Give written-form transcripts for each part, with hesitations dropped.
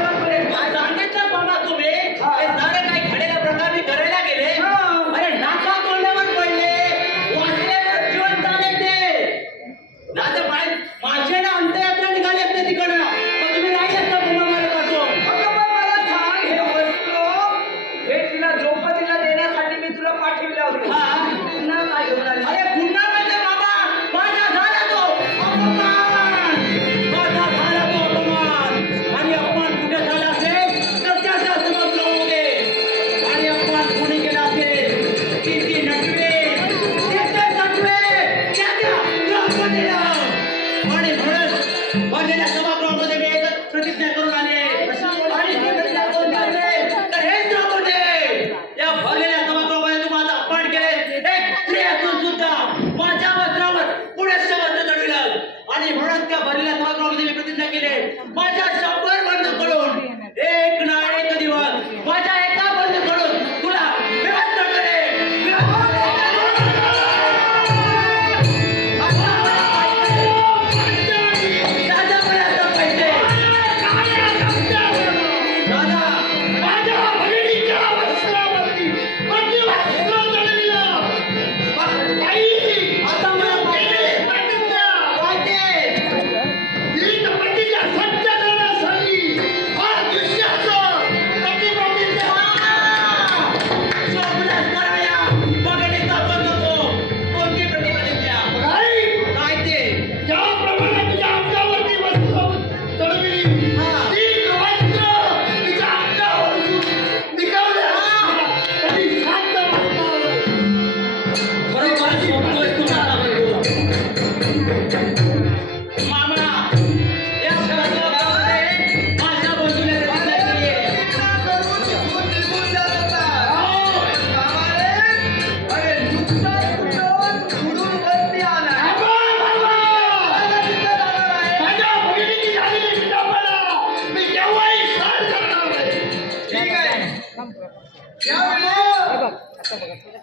सांगितलं बाबा तुम्ही, सारे काही खडेला प्रकार मी करायला गेले. अरे नाका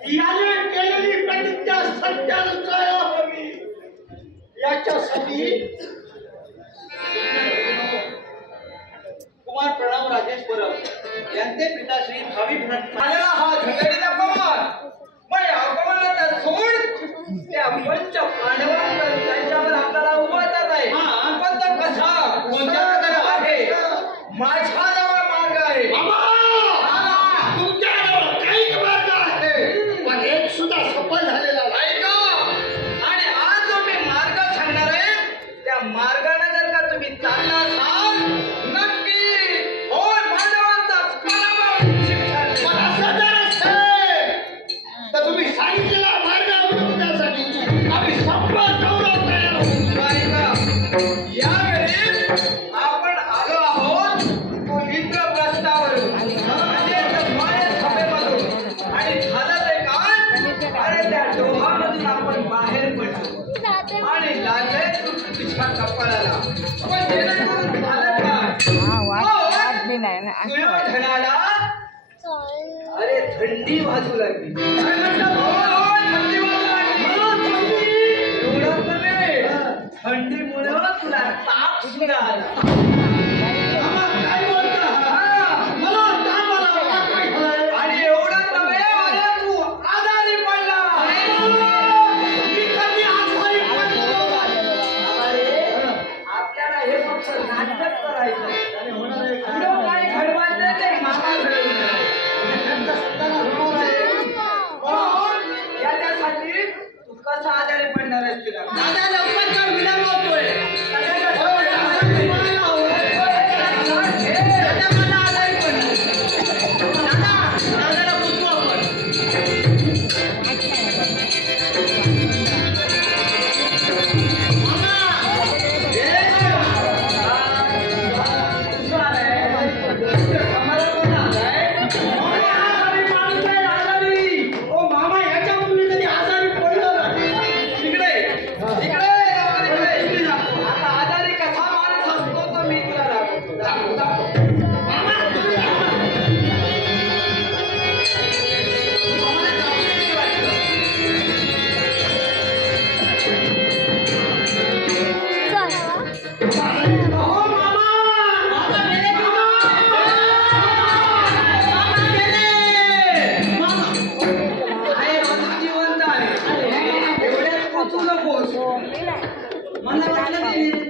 याने केलेली प्रतिज्ञा सत्यानुसार हवी याच्यासाठी कुमार प्रणव राजेश परब यांचे पिताश्री भावी झालेला हा झगडीचा पवन मग या पवनाचा सोड त्या पंच पांडवांवर त्यांच्यावर आपल्याला उभा जात आहे पण तो कसा कोणत्या प्रकारे आहे माझ्याजवळ मार्ग आहे तुमच्याजवळ काहीच मार्ग आहे पण एक सुद्धा सफल झालेला नाही का आणि आज जो मी मार्ग सांगणार आहे त्या मार्गाने जर का तुम्ही चालला असाल नक्की होय पांडवांचा पराभव तर तुम्ही सांगितलेला मार्ग अवलंबण्यासाठी आम्ही संपूर्ण गौरव तयार आहोत यावेळी आपण आलो आहोत तो इंद्रप्रस्थावरून म्हणजे माया सभेमधून आणि झालं ते काय अरे त्या डोहामधून आपण बाहेर पडलो आणि लागले तुझ्या कपाळाला पण जेणेकरून झालं काय धनाला अरे थंडी वाजू लागली थंडीमुळे तुला ताप सुद्धा आला आणि एवढं नव्हे अरे तू आजारी पडला आपल्याला हे फक्त नाटक करायचं काही घडवायचं ते मामा याच्यासाठी तू कसं आजारी पडणार आहेस तुला दादा लवकर कर विलंब होतोय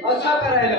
असं करायला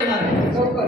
लवकर